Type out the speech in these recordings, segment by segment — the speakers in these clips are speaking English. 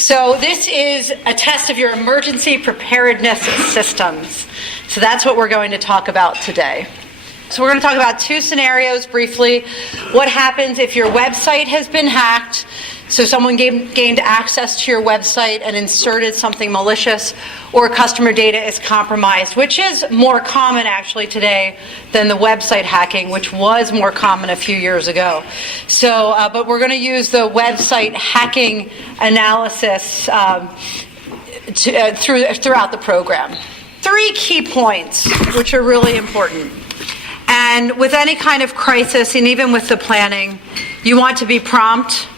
So this is a test of your emergency preparedness systems. So that's what we're going to talk about today. So we're going to talk about two scenarios briefly. What happens if your website has been hacked? So someone gained access to your website and inserted something malicious, or customer data is compromised, which is more common actually today than the website hacking, which was more common a few years ago. So, but we're going to use the website hacking analysis throughout the program. 3 key points, which are really important. And with any kind of crisis, and even with the planning, you want to be prompt,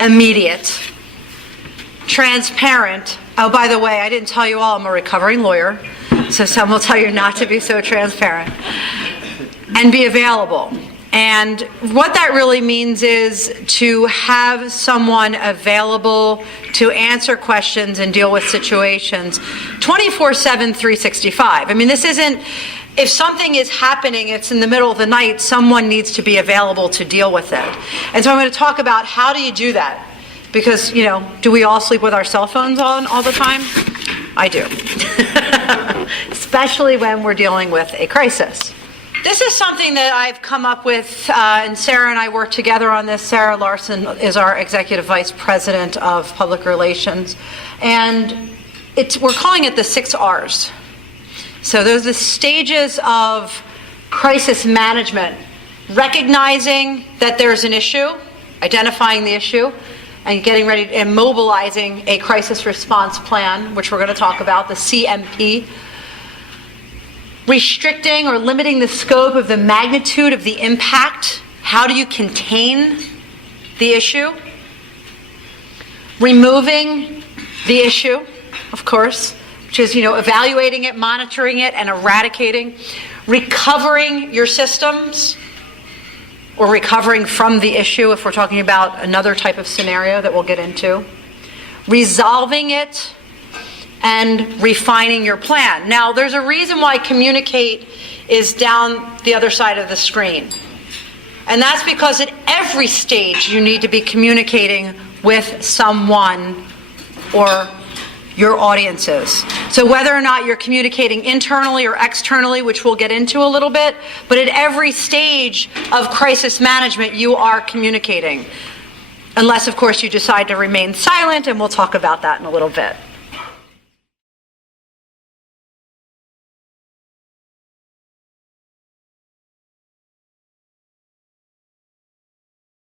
immediate, transparent. Oh, by the way, I didn't tell you all, I'm a recovering lawyer, so some will tell you not to be so transparent. And be available. And what that really means is to have someone available to answer questions and deal with situations 24/7, 365. I mean, this isn't, if something is happening, it's in the middle of the night, someone needs to be available to deal with it. And so I'm going to talk about how do you do that? Because, do we all sleep with our cell phones on all the time? I do. Especially when we're dealing with a crisis. This is something that I've come up with, and Sarah and I work together on this. Sarah Larson is our Executive Vice President of Public Relations. And we're calling it the 6 R's. So those are the stages of crisis management. Recognizing that there's an issue, identifying the issue, and getting ready and mobilizing a crisis response plan, which we're going to talk about, the CMP. Restricting or limiting the scope of the magnitude of the impact. How do you contain the issue? Removing the issue, of course, which is, evaluating it, monitoring it, and eradicating. Recovering your systems, or recovering from the issue if we're talking about another type of scenario that we'll get into. Resolving it, and refining your plan. Now, there's a reason why communicate is down the other side of the screen. And that's because at every stage you need to be communicating with someone or your audiences. So whether or not you're communicating internally or externally, which we'll get into a little bit, but at every stage of crisis management you are communicating. Unless, of course, you decide to remain silent, and we'll talk about that in a little bit.